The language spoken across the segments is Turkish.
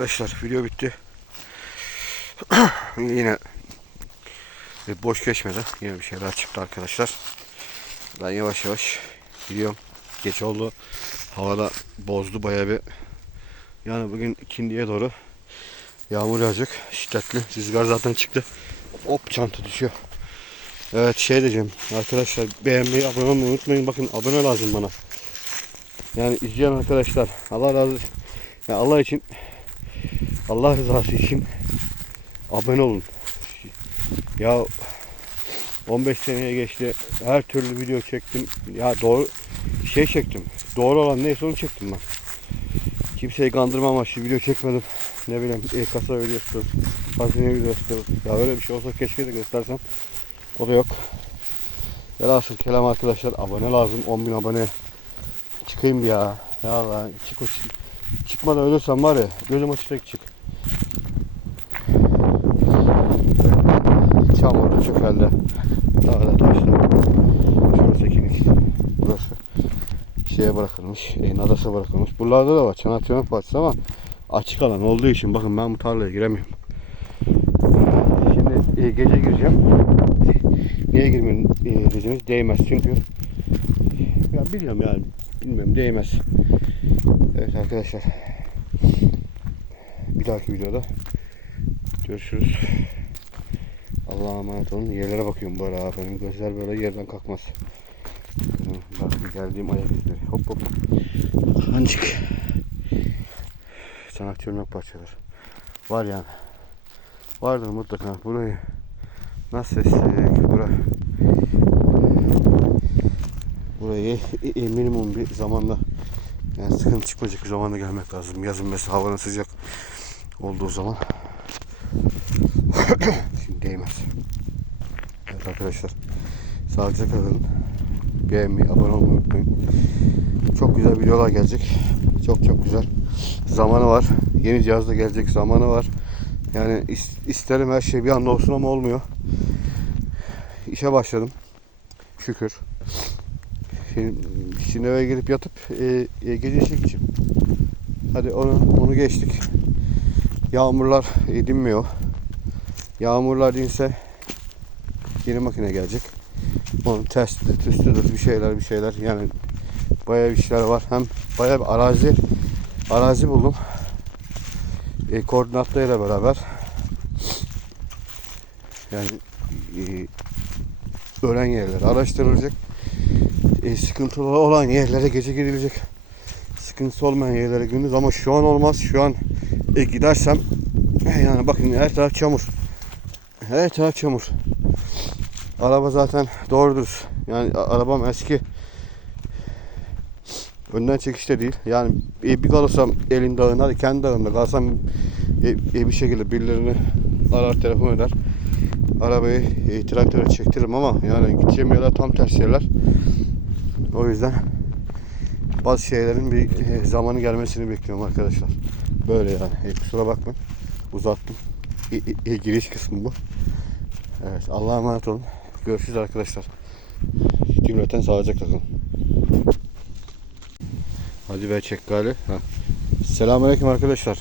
Arkadaşlar video bitti. Yine boş geçmedi. Yine bir şeyler çıktı arkadaşlar. Ben yavaş yavaş gidiyorum. Geç oldu. Havada bozdu bayağı bir. Yani bugün ikindiye doğru yağmur yağacak. Şiddetli. Rüzgar zaten çıktı. Hop çanta düşüyor. Evet şey diyeceğim. Arkadaşlar beğenmeyi, abone olmayı unutmayın. Bakın abone lazım bana. Yani izleyen arkadaşlar Allah razı olsun. Allah için Allah rızası için abone olun. Ya 15 seneye geçti. Her türlü video çektim. Ya doğru şey çektim. Doğru olan neyse onu çektim ben. Kimseyi kandırma amaçlı video çekmedim. Ne bileyim e-kasa videosu, hazine videosu. Ya öyle bir şey olsa keşke de göstersem. O da yok. Velhasıl kelam arkadaşlar abone lazım. 10.000 abone çıkayım ya. Ya Allah çık, çık. Çıkmadan ölürsem var ya gözüm açık çık. Çamurda çökelde. Dağda taşta. Şurası ikilik. Burası şeye bırakılmış. E, nadasa bırakılmış. Buralarda da var. Çanak çanak bahçesi ama açık alan olduğu için bakın ben bu tarlaya giremiyorum. Şimdi e, gece gireceğim. Niye girmiyorum e, diyeceğiniz değmez çünkü ya biliyorum yani bilmiyorum değmez. Evet arkadaşlar. Bir dahaki videoda görüşürüz. Allah'a emanet olun. Yerlere bakıyorum böyle ha. Benim gözler böyle yerden kalkmaz. Bak geldiğim ayak izleri. Hop hop. Hancık. Çanak çırnak parçalar. Var yani. Vardır mutlaka. Burayı nasıl sesleyecek? Burayı burayı e- e- minimum bir zamanda yani sıkıntı çıkmayacak bir zamanda gelmek lazım. Yazın mesela havanın sıcak olduğu zaman şimdi değmez. Evet arkadaşlar sağlıcakla kalın. Beğenmeyi, abone olmayı unutmayın. Çok güzel videolar gelecek. Çok çok güzel. Zamanı var. Yeni cihaz da gelecek. Zamanı var. Yani is- isterim her şey bir anda olsun ama olmuyor. İşe başladım. Şükür. Şimdi, şimdi eve gelip yatıp e, e, gece işe gideceğim. Hadi onu onu geçtik. Yağmurlar dinmiyor. Yağmurlar dinse yeni makine gelecek. Onun testi, tüstüdür bir şeyler bir şeyler yani bayağı bir işler var. Hem bayağı bir arazi arazi buldum. E, koordinatlarıyla beraber yani e, ölen yerler araştırılacak. E, sıkıntılı olan yerlere gece gidilecek. Sıkıntısı olmayan yerlere gündüz ama şu an olmaz. Şu an e, gidersem e, yani bakın her taraf çamur. Her taraf çamur. Araba zaten doğru dürüst. Yani arabam eski. Önden çekişte değil. Yani e, bir kalırsam elin dağında, hadi kendi dağımda kalsam e, e, bir şekilde birilerini arar telefon eder. Arabayı e, traktöre çektiririm ama yani gideceğim yerler tam tersi yerler. O yüzden bazı şeylerin bir e, zamanı gelmesini bekliyorum arkadaşlar. Böyle yani. E, kusura bakmayın. Uzattım. E, e, e, giriş kısmı bu. Evet. Allah'a emanet olun. Görüşürüz arkadaşlar. Cümleten sağlıcakla kalın. Hadi be çek gali. Ha. Selamünaleyküm arkadaşlar.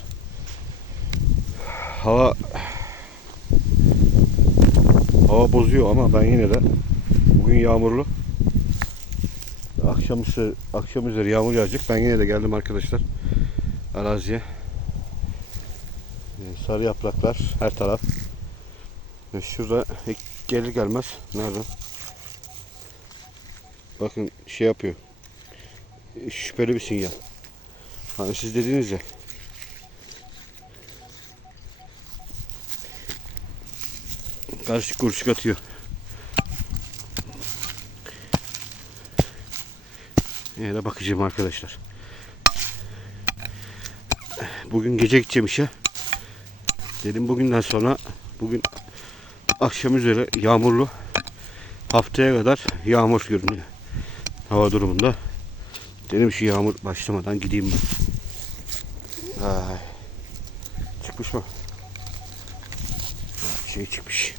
Hava hava bozuyor ama ben yine de bugün yağmurlu. Akşamüstü akşam üzeri yağmur yağacak. Ben yine de geldim arkadaşlar. Araziye. Ee, Sarı yapraklar her taraf. Şurada gelir gelmez. Nerede? Bakın şey yapıyor. Şüpheli bir sinyal. Hani siz dediniz ya. Karışık kuruşuk atıyor. Yine de bakacağım arkadaşlar. Bugün gece gideceğim işe. Dedim bugünden sonra bugün akşam üzere yağmurlu. Haftaya kadar yağmur görünüyor. Hava durumunda. Dedim şu yağmur başlamadan gideyim ben. Ay. Çıkmış mı? Şey çıkmış.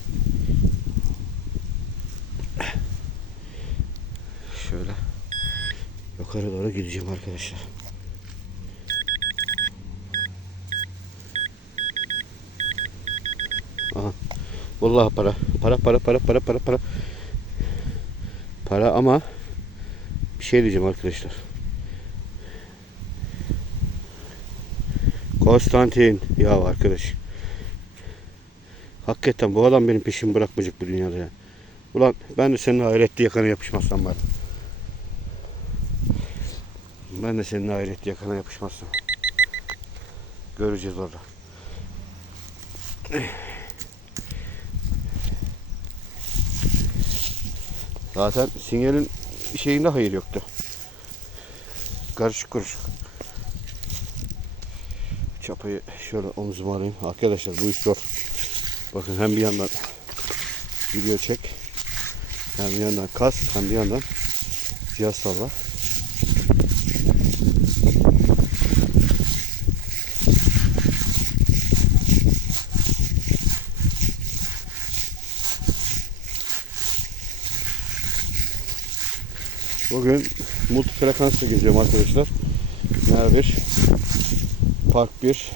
Şöyle yukarı doğru gideceğim arkadaşlar. Aha. Vallahi para. Para para para para para para. Para ama bir şey diyeceğim arkadaşlar. Konstantin ya arkadaş. Hakikaten bu adam benim peşimi bırakmayacak bu dünyada ya. Ulan ben de senin hayretli yakana yapışmazsam bari. Ben de senin hayretli yakana yapışmazsam. Göreceğiz orada. Zaten sinyalin şeyinde hayır yoktu. Karışık karışık. Çapayı şöyle omzuma alayım. Arkadaşlar bu iş zor. Bakın hem bir yandan video çek. Hem bir yandan kas. Hem bir yandan cihaz salla. Bugün multi frekansla geziyorum arkadaşlar. Mer 1 Park 1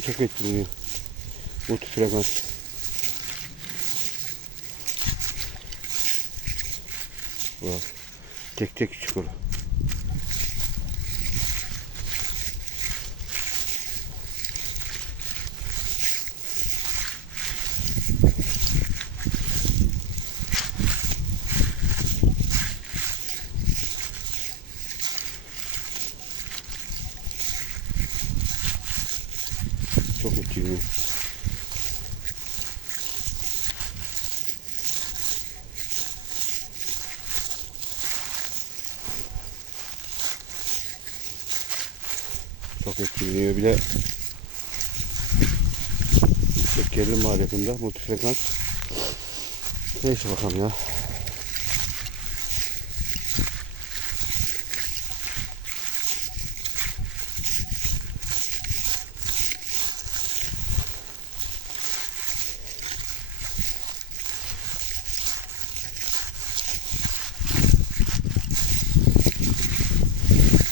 zeminden çok etkileniyor. Multi frekans. Bak. Tek tek çukur. Çok etkileniyor. Çok etkileniyor bile. Yüksek maliyetinde multifrekans. Neyse bakalım ya.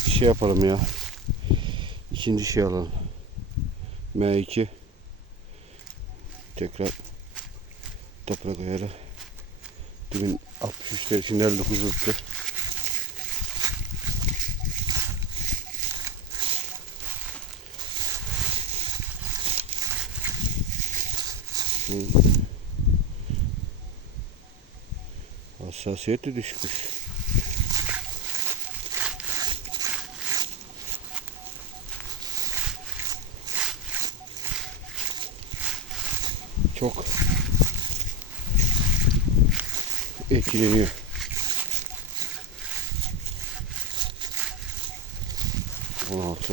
şey yapalım ya. İkinci şey alalım. M2 tekrar toprak ayarı 2063'te şimdi 59 tuttu. Hmm. Hassasiyeti düşmüş. çok etkileniyor. On altı.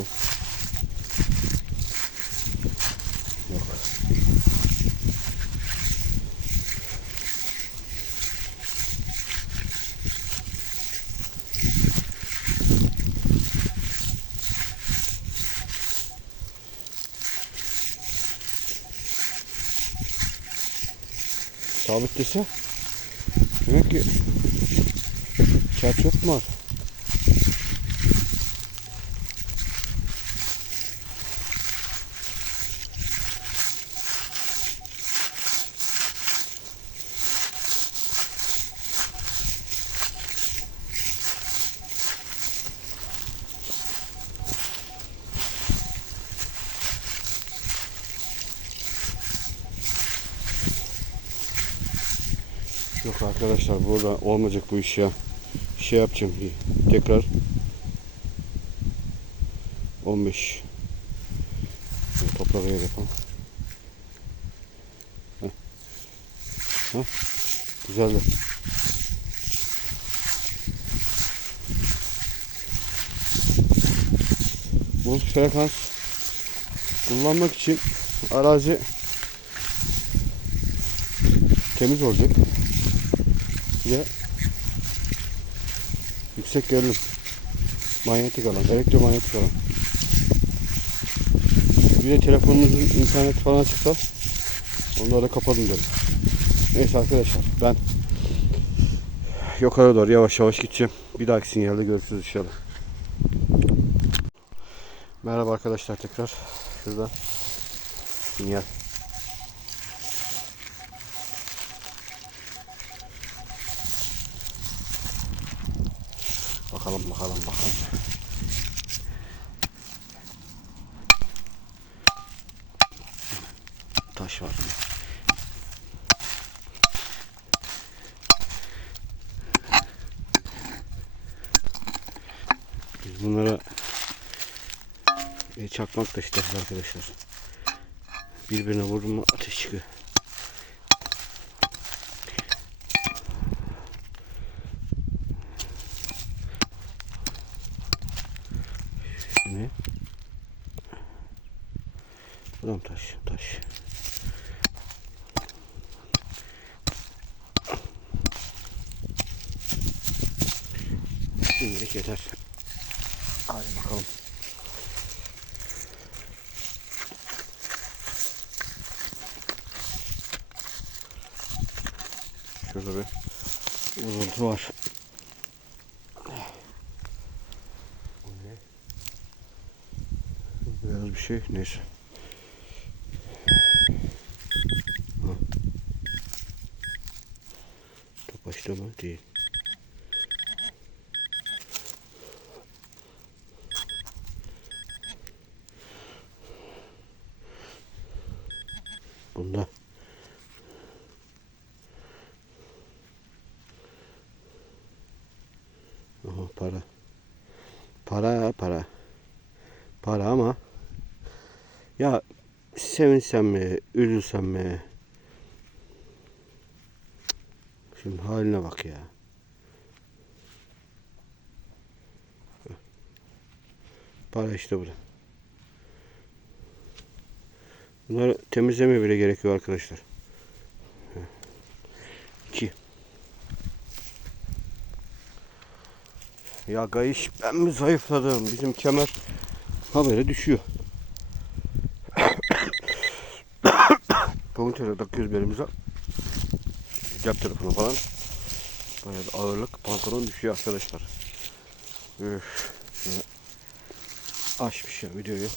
Yok. Sabitlese demek ki çer çok mu var? Yok arkadaşlar burada olmayacak bu iş ya. Şey yapacağım bir tekrar 15 Şöyle toprak ayar yapalım. Heh. Heh. Güzeldi. Bu frekans kullanmak için arazi temiz olacak. Bir de yüksek gerilim. Manyetik alan, elektromanyetik alan. Bir de telefonunuzun internet falan çıksa onları da kapatın derim. Neyse arkadaşlar ben yukarı doğru yavaş yavaş gideceğim. Bir dahaki sinyalde görüşürüz inşallah. Merhaba arkadaşlar tekrar. Şuradan sinyal. Bakalım bakalım bakalım. Taş var. Biz bunlara e, çakmak işte arkadaşlar. Birbirine vurdum mu ateş çıkıyor. Şu ne? Bu da mı taş? Taş. Şimdilik yeter. Hadi bakalım. Şurada bir uzuntu var. Beyaz bir şey. Neyse. Ha. Topaçta mı? Değil. Bunda. Aha para. Para para. Para ama ya sevinsem mi, üzülsem mi? Şimdi haline bak ya. Para işte burada. Bunları temizleme bile gerekiyor arkadaşlar. 2 Ya gayış ben mi zayıfladım? Bizim kemer habere düşüyor. Komutere takıyoruz belimize. Cep telefonu falan. Da ağırlık pantolon düşüyor arkadaşlar. Üf. Açmış ya videoyu.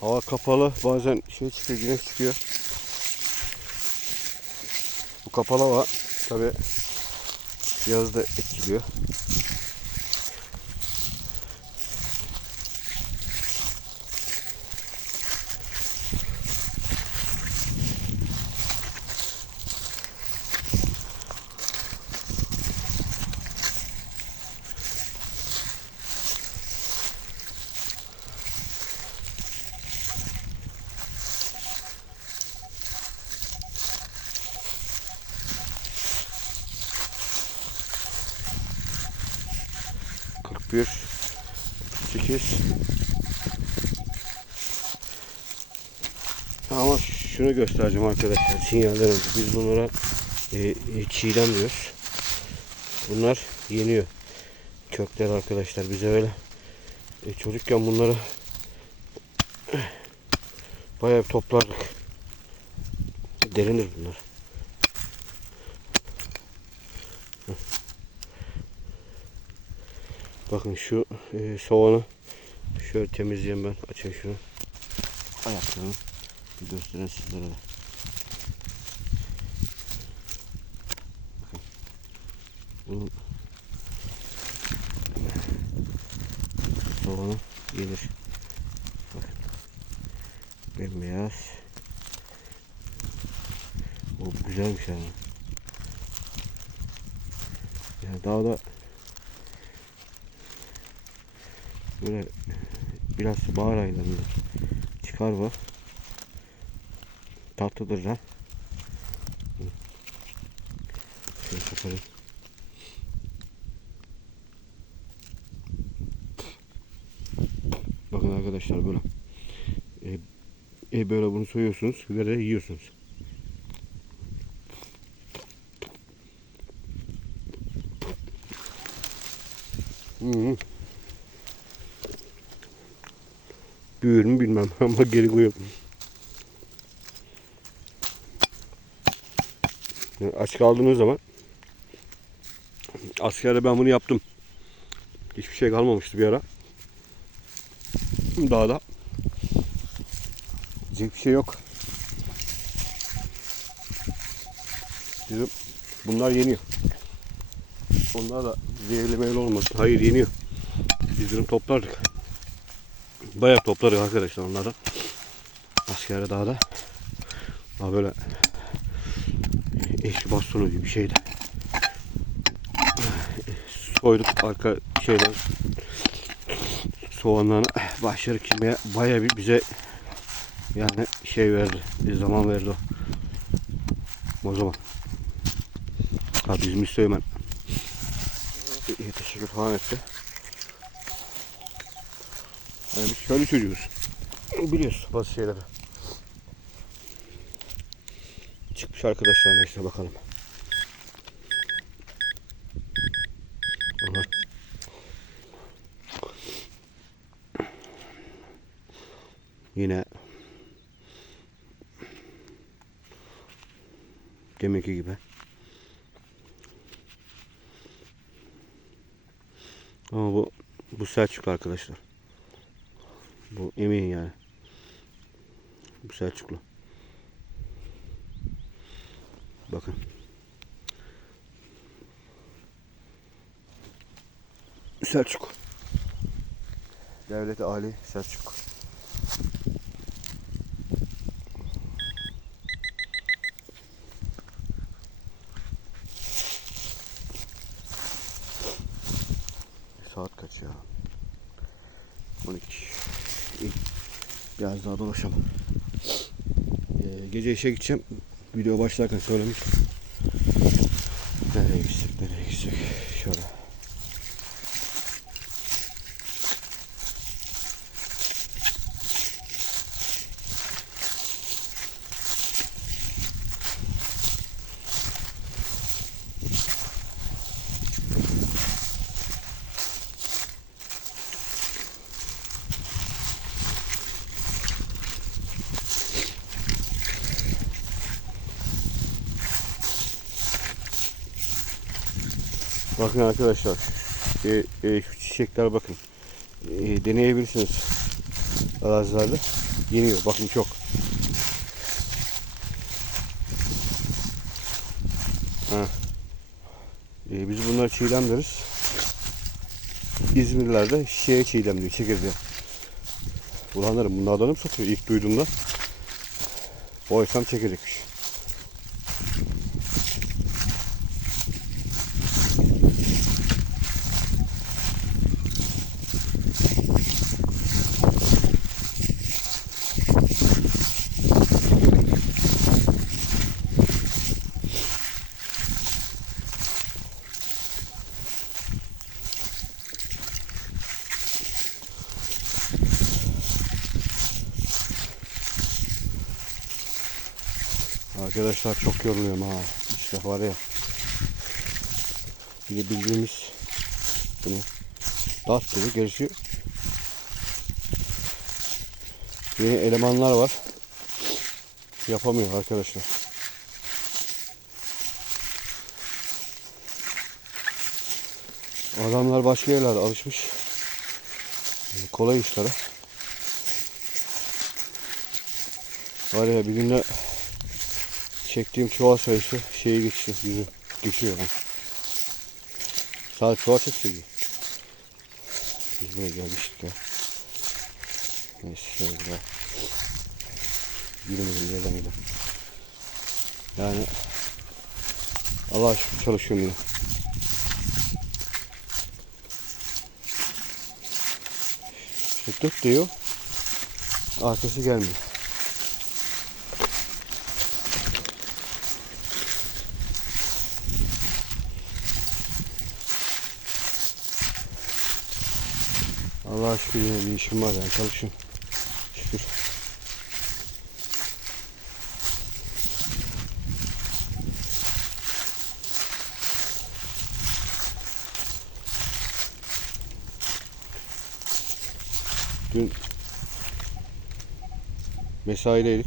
Hava kapalı. Bazen şey çıkıyor, güneş çıkıyor. Bu kapalı hava tabi yazı da etkiliyor. Kırk bir, sekiz. Ama göstereceğim arkadaşlar sinyalden önce. Biz bunlara e, e, çiğdem diyoruz. Bunlar yeniyor. Kökler arkadaşlar bize öyle e, çocukken bunları bayağı toplardık. Derinir bunlar. Bakın şu e, soğanı şöyle temizleyeyim ben. Açayım şunu. Ayaklarını göstereyim sizlere de. Bunun soğanı yenir. Bakın. Bembeyaz. O güzelmiş yani. Yani daha da böyle biraz bahar aylarında çıkar bu. Tatlıdır da. Şöyle koparayım. Arkadaşlar böyle. E, e, böyle bunu soyuyorsunuz ve de yiyorsunuz. Hmm. Büyür mü bilmem ama geri koyuyorum. Yani aç kaldığınız zaman askerde ben bunu yaptım. Hiçbir şey kalmamıştı bir ara. Dağda. Diyecek bir şey yok. Bizim bunlar yeniyor. Onlar da zehirli meyli olmasın. Hayır yeniyor. Biz dün toplardık. Bayağı toplardık arkadaşlar onlardan. Askerde dağda. Daha böyle eşli bastonu gibi bir şeydi. Soyduk arka şeyden soğanlarını başları kimya bayağı bir bize yani şey verdi. Bir zaman verdi o. O zaman. Tabi bizim Süleyman teşekkür falan etti. Yani biz köylü çocuğuz. Biliyoruz bazı şeyleri. Çıkmış arkadaşlar neyse bakalım. Aha. Yine deminki gibi. Ama bu bu Selçuklu arkadaşlar. Bu emin yani. Bu Selçuklu. Bakın. Selçuk. Devlet Ali Selçuk. Saat kaç ya? 12. İyi. Biraz daha dolaşalım. Ee, gece işe gideceğim. Video başlarken söylemiştim. Nereye gitsek, nereye gitsek? Şöyle. Bakın arkadaşlar. E, e, şu çiçekler bakın. E, deneyebilirsiniz. Arazilerde. Yeniyor. Bakın çok. E, biz bunları çiğdem deriz. İzmirlerde şişeye çiğdem diyor. Çekirdeği. Ulanlarım bunlardan mı satıyor ilk duyduğumda? Oysam çekirdekmiş. Arkadaşlar çok yoruluyorum ha. İşte var ya. Bir de bildiğimiz bunu dart gibi gerisi yeni elemanlar var. Yapamıyor arkadaşlar. Adamlar başka yerlerde alışmış. Kolay işlere. Var ya bir günde çektiğim çuval sayısı şeyi geçiyor, yüzü geçiyor yani. Sadece çuval çekse iyi. Biz buraya gelmiştik ya. Neyse şöyle bir daha. Yürümedim yerden gidelim. Yani Allah aşkına çalışıyorum yine. İşte tut diyor. Arkası gelmiyor. Allah aşkına yine bir işim var yani çalışıyorum. şükür. Dün mesaideydik.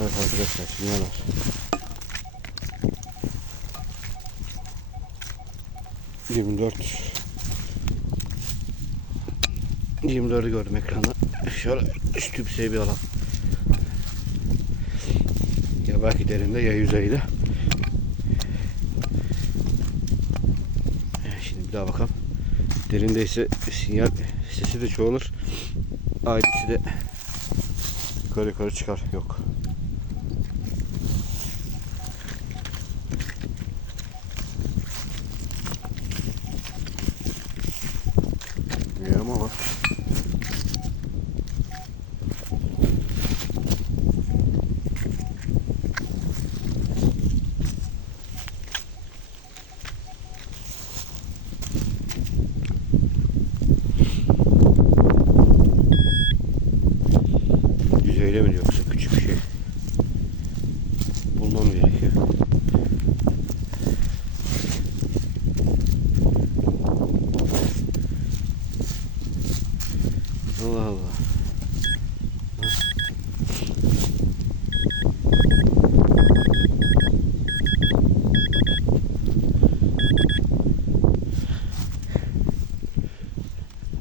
Evet arkadaşlar var. Yirmi dört 24'ü gördüm ekranda. Şöyle bir şey bir alan. Ya belki derinde ya yüzeyde. Şimdi bir daha bakalım. Derindeyse sinyal sesi de çoğalır. Ailesi de yukarı yukarı çıkar. Yok. İyi ama bak. Yüzeyle mi yoksa küçük bir şey? Bulmam gerekiyor. Allah Allah.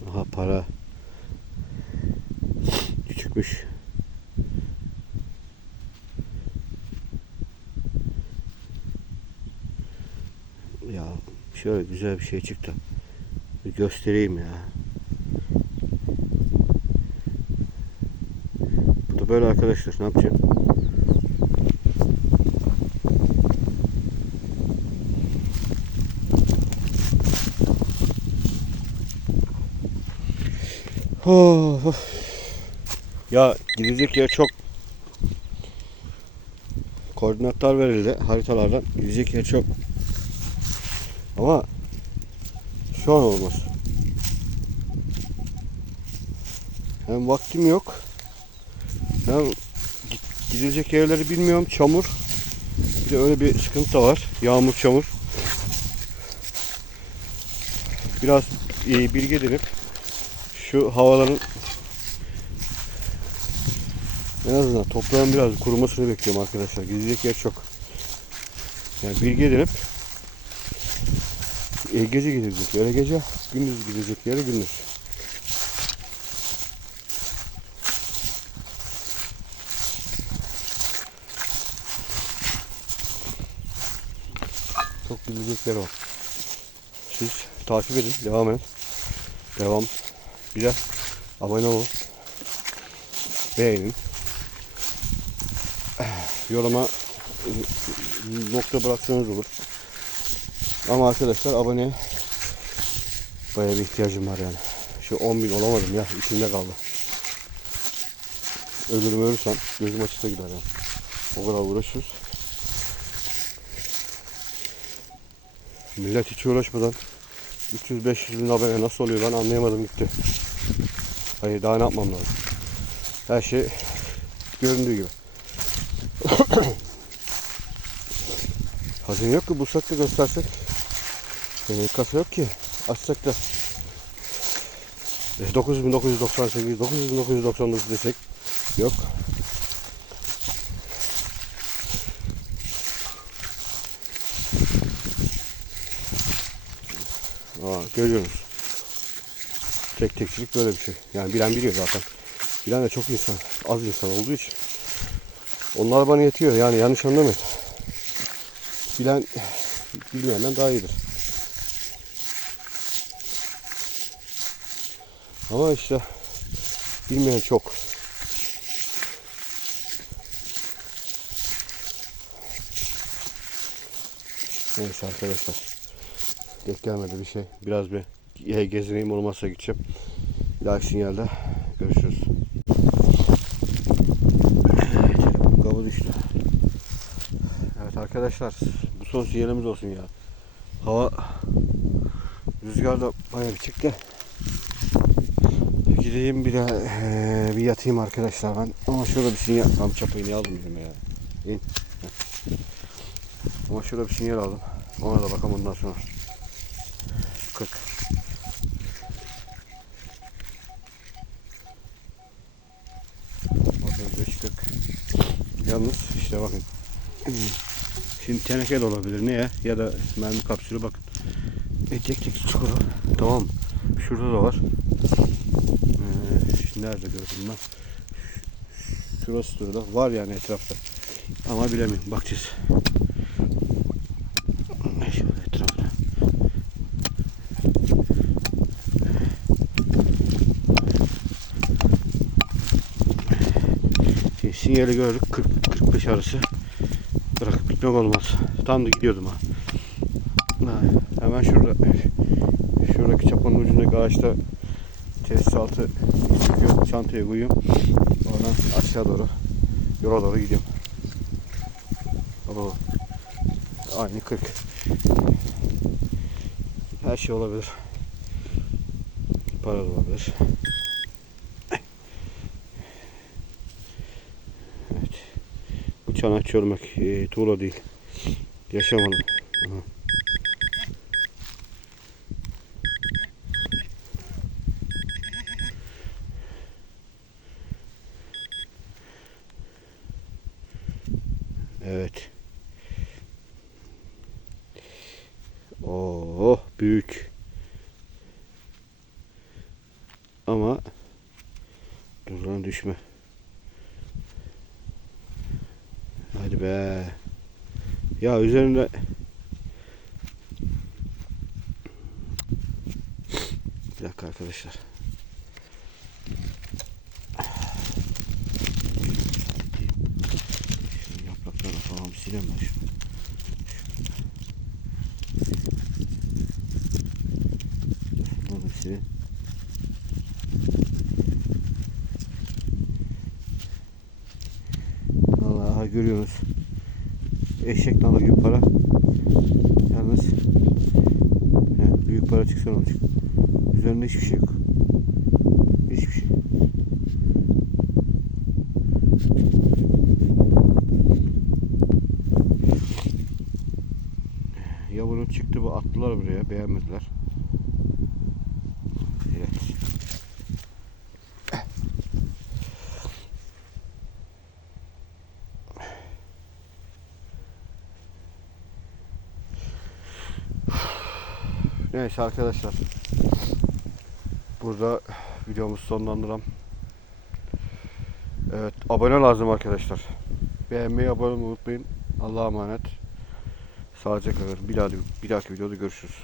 Aha para. Küçükmüş. Ya şöyle güzel bir şey çıktı. Bir göstereyim ya. Bu da böyle arkadaşlar. Ne yapacağım? Oh, oh. Ya gidecek yer çok. Koordinatlar verildi haritalardan. Gidecek yer çok. Ama şu an olmaz. Hem vaktim yok. Hem gidilecek yerleri bilmiyorum. Çamur. Bir de öyle bir sıkıntı da var. Yağmur, çamur. Biraz e, bilgi edinip şu havaların en azından toprağın biraz kurumasını bekliyorum arkadaşlar. Gidecek yer çok. Yani bilgi edinip e, gece gidecek yere gece, gündüz gidecek yere gündüz. Çok gidecek yer var. Siz takip edin, devam edin. Devam. Bir de abone olun. Beğenin. Yoruma e, nokta bıraksanız olur. Ama arkadaşlar aboneye bayağı bir ihtiyacım var yani. Şu 10 bin olamadım ya içimde kaldı. Ölürüm ölürsem gözüm açıkta gider yani. O kadar uğraşıyoruz. Millet hiç uğraşmadan 300-500 bin abone nasıl oluyor ben anlayamadım gitti. Hayır daha ne yapmam lazım. Her şey göründüğü gibi. Hazine yok ki bulsak da göstersek. Yani kasa yok ki. Açsak da. E, 9998, 9999 desek. Yok. Aa, görüyoruz. Tek tekçilik böyle bir şey. Yani bilen biliyor zaten. Bilen de çok insan, az insan olduğu için. Onlar bana yetiyor yani yanlış anlamayın. Bilen bilmeyenden daha iyidir. Ama işte bilmeyen çok. Neyse arkadaşlar. Denk gelmedi bir şey. Biraz bir gezineyim olmazsa gideceğim. Bir dahaki sinyalde görüşürüz. Telefonun kabı düştü. Evet arkadaşlar bu son sinyalimiz olsun ya. Hava rüzgar da bayağı bir çıktı. Gideyim bir eee, bir yatayım arkadaşlar ben. Ama şurada bir sinyal. Tam çapayı niye aldım elime ya? İn. Ama şurada bir sinyal aldım. Ona da bakalım ondan sonra. 40. Otuz beş, 40. Yalnız işte bakın. Şimdi teneke de olabilir. Niye? Ya da mermi kapsülü bakın. E, tek tek çukuru. Tamam. Şurada da var. Nerede gördüm ben? Şurası da orada. Var yani etrafta. Ama bilemiyorum. Bakacağız. Şöyle sinyali gördük. 40-45 arası. Bırakıp gitmek olmaz. Tam da gidiyordum ha. Ha, Hemen şurada şuradaki çapanın ucundaki ağaçta tesisatı çıkıyor. Çantaya koyuyorum. Oradan aşağı doğru yola doğru gidiyorum. Oo. Aynı 40. Her şey olabilir. Para da olabilir. Evet. Bu çanak çölmek e, tuğla değil. Yaşam alanı. Aha. Evet. Oh büyük. Ama dur lan düşme. Hadi be. Ya üzerinde Bir dakika arkadaşlar. Şu yaprakları falan. Şunu da sileyim. Vallahi görüyorsunuz. Eşek nalı gibi para. Yalnız he, büyük para çıksa olacak? Üzerinde hiçbir şey yok. Hiçbir şey. Ya bunun çıktı bu attılar buraya beğenmediler. Evet. Neyse arkadaşlar. Burada videomuzu sonlandıralım. Evet abone lazım arkadaşlar. Beğenmeyi abone olmayı unutmayın. Allah'a emanet. Sağlıcakla kalın. Bir, daha, bir dahaki videoda görüşürüz.